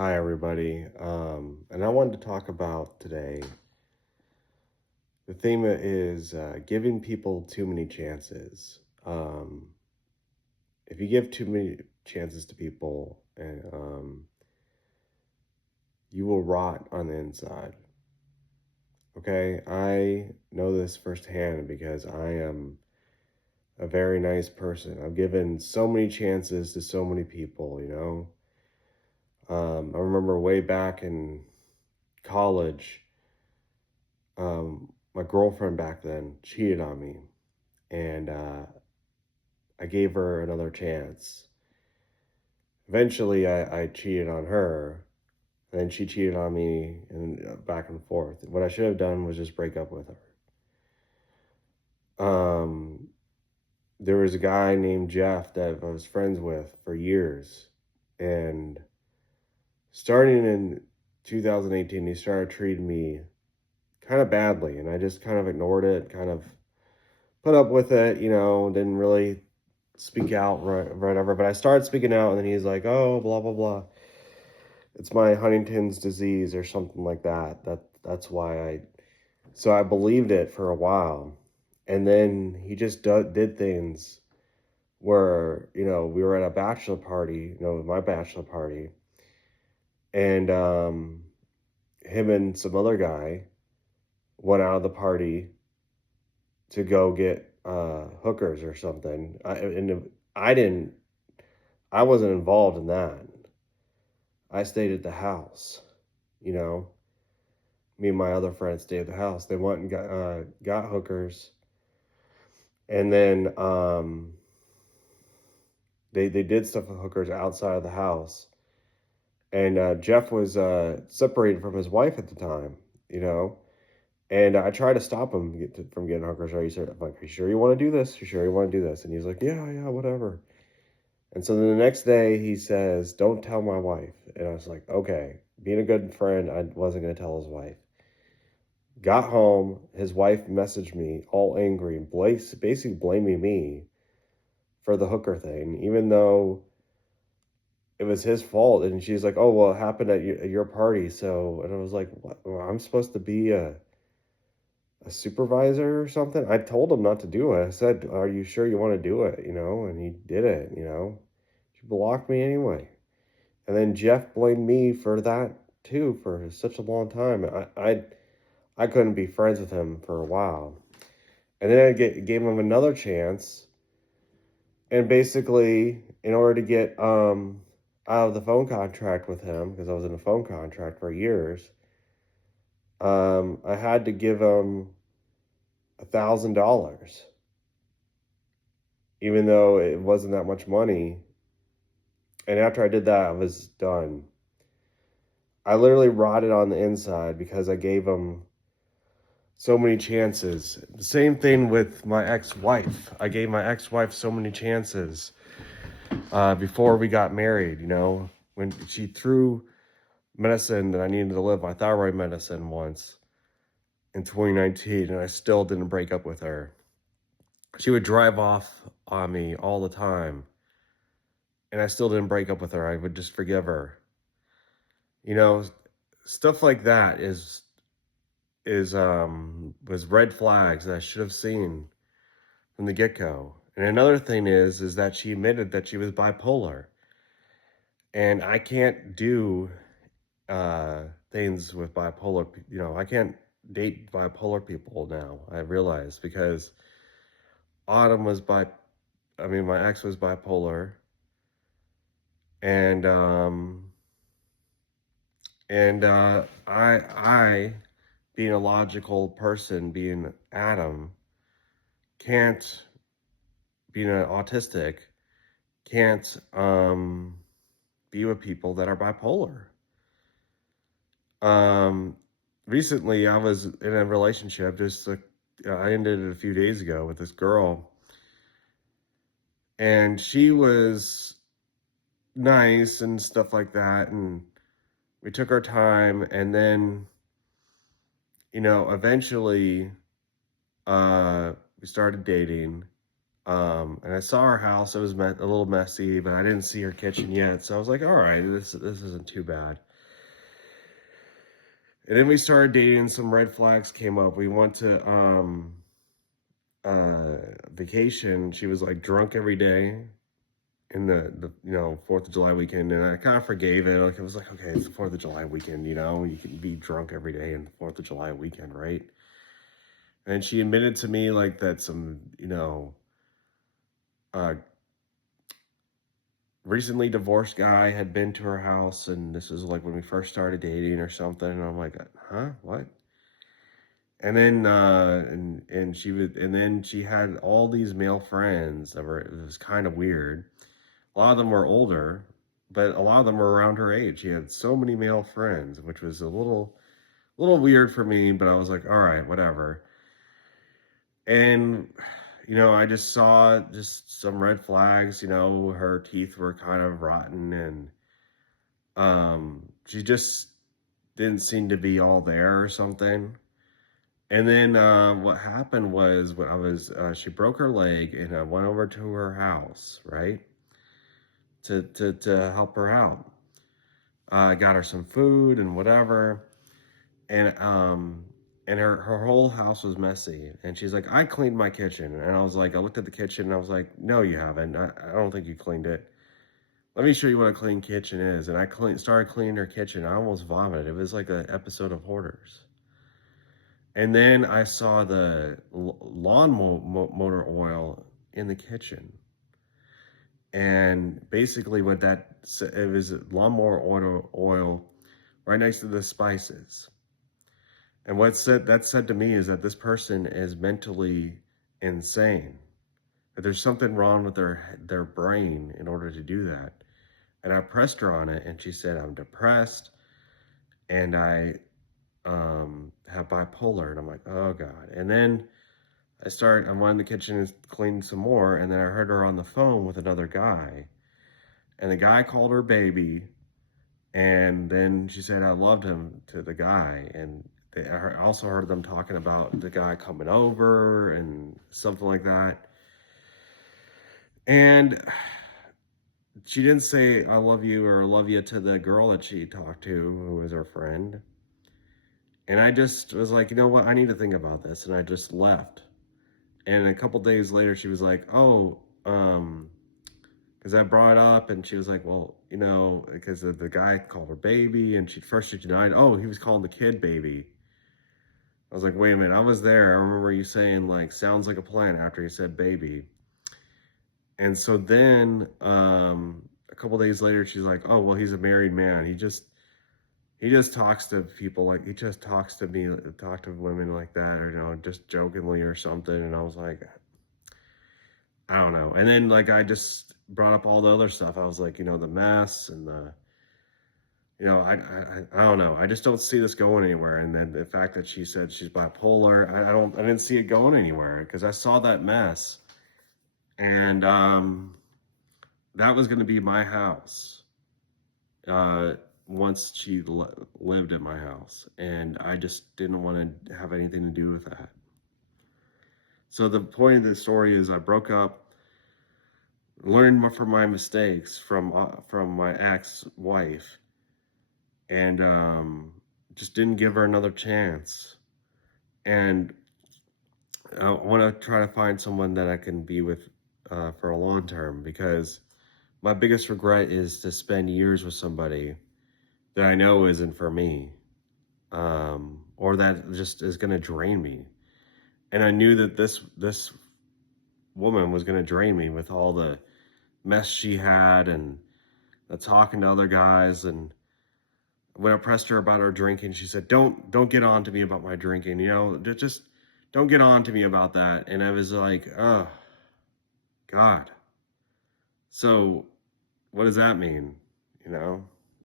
Hi, everybody. And I wanted to talk about today. The theme is giving people too many chances. If you give too many chances to people, and you will rot on the inside. Okay, I know this firsthand because I am a very nice person. I've given so many chances to so many people. I remember way back in college. My girlfriend back then cheated on me, and I gave her another chance. Eventually, I cheated on her, and then she cheated on me, and back and forth. What I should have done was just break up with her. There was a guy named Jeff that I was friends with for years, and starting in 2018, he started treating me kind of badly, and I just kind of ignored it, kind of put up with it, didn't really speak out, right, whatever. But I started speaking out, and then he's like, "Oh, blah blah blah. It's my Huntington's disease or something like that. That's why I." So I believed it for a while, and then he just did things where we were at a bachelor party, my bachelor party, and him and some other guy went out of the party to go get hookers or something. I didn't. I wasn't involved in that. I stayed at the house, you know. Me and my other friends stayed at the house. They went and got hookers, and then they did stuff with hookers outside of the house. And Jeff was separated from his wife at the time, you know. And I tried to stop him from getting hookers. I'm like, "Are you sure you want to do this? You sure you want to do this?" And he's like, "Yeah, yeah, whatever." And so then the next day he says, "Don't tell my wife." And I was like, "Okay." Being a good friend, I wasn't going to tell his wife. Got home, his wife messaged me all angry, basically blaming me for the hooker thing, even though it was his fault. And she's like, "Oh, well, it happened at your party." So, and I was like, "What? Well, I'm supposed to be a supervisor or something?" I told him not to do it. I said, "Are you sure you want to do it?" And he did it, She blocked me anyway. And then Jeff blamed me for that too for such a long time. I couldn't be friends with him for a while. And then gave him another chance. And basically, in order to get out of the phone contract with him, because I was in a phone contract for years, I had to give him $1,000, even though it wasn't that much money. And after I did that, I was done. I literally rotted on the inside because I gave him so many chances. The same thing with my ex-wife. I gave my ex-wife so many chances before we got married, when she threw medicine that I needed to live, my thyroid medicine once in 2019, and I still didn't break up with her. She would drive off on me all the time, and I still didn't break up with her. I would just forgive her. You know, Stuff like that was red flags that I should have seen from the get-go. And another thing is that she admitted that she was bipolar. And I can't do things with bipolar, I can't date bipolar people now, I realize, because Autumn was my ex was bipolar, and I being a logical person, being Adam, can't being an autistic, can't be with people that are bipolar. Um, Recently, I was in a relationship. I ended it a few days ago with this girl, and she was nice and stuff like that. And we took our time, and then, eventually, we started dating. And I saw her house. It was a little messy, but I didn't see her kitchen yet. So I was like, all right, this isn't too bad. And then we started dating. Some red flags came up. We went to vacation. She was like drunk every day in the 4th of July weekend, and I kind of forgave it. Like, it was like, okay, it's the 4th of July weekend, you can be drunk every day in the 4th of July weekend, right? And she admitted to me like that some, uh recently divorced guy had been to her house, and this was like when we first started dating or something. And I'm like, huh, what? And then and then she had all these male friends that were, it was kind of weird. A lot of them were older, but a lot of them were around her age. She had so many male friends, which was a little weird for me, but I was like, all right, whatever. And I just saw just some red flags. Her teeth were kind of rotten, and she just didn't seem to be all there or something. And then what happened was, when I was she broke her leg, and I went over to her house, right, to help her out. I got her some food and whatever, and her whole house was messy. And she's like, I cleaned my kitchen. And I was like, I looked at the kitchen, and I was like, no, you haven't. I don't think you cleaned it. Let me show you what a clean kitchen is. And I started cleaning her kitchen. I almost vomited. It was like an episode of Hoarders. And then I saw the lawn motor oil in the kitchen. And basically what it was, lawnmower oil right next to the spices. And that said to me is that this person is mentally insane. That there's something wrong with their brain in order to do that. And I pressed her on it, and she said, I'm depressed, and I have bipolar. And I'm like, oh God. And then I went in the kitchen and cleaned some more, and then I heard her on the phone with another guy. And the guy called her baby, and then she said I loved him to the guy. And I also heard them talking about the guy coming over and something like that. And she didn't say I love you or love you to the girl that she talked to, who was her friend. And I just was like, you know what? I need to think about this. And I just left. And a couple days later, she was like, oh, because I brought it up, and she was like, well, because the guy called her baby, and she denied, oh, he was calling the kid baby. I was like, wait a minute, I was there. I remember you saying, like, sounds like a plan after you said baby. And so then a couple days later, she's like, oh, well, he's a married man. He just talks to people, like, he just talk to women like that, or, just jokingly or something. And I was like, I don't know. And then, like, I just brought up all the other stuff. I was like, the mess and I don't know. I just don't see this going anywhere. And then the fact that she said she's bipolar, I didn't see it going anywhere, because I saw that mess. And that was going to be my house once she lived at my house. And I just didn't want to have anything to do with that. So the point of the story is, I broke up, learned from my mistakes from my ex-wife, and just didn't give her another chance. And I want to try to find someone that I can be with for a long term, because my biggest regret is to spend years with somebody that I know isn't for me, or that just is going to drain me. And I knew that this woman was going to drain me with all the mess she had, and the talking to other guys. And when I pressed her about her drinking, she said, don't get on to me about my drinking, just don't get on to me about that. And I was like, oh God. So what does that mean?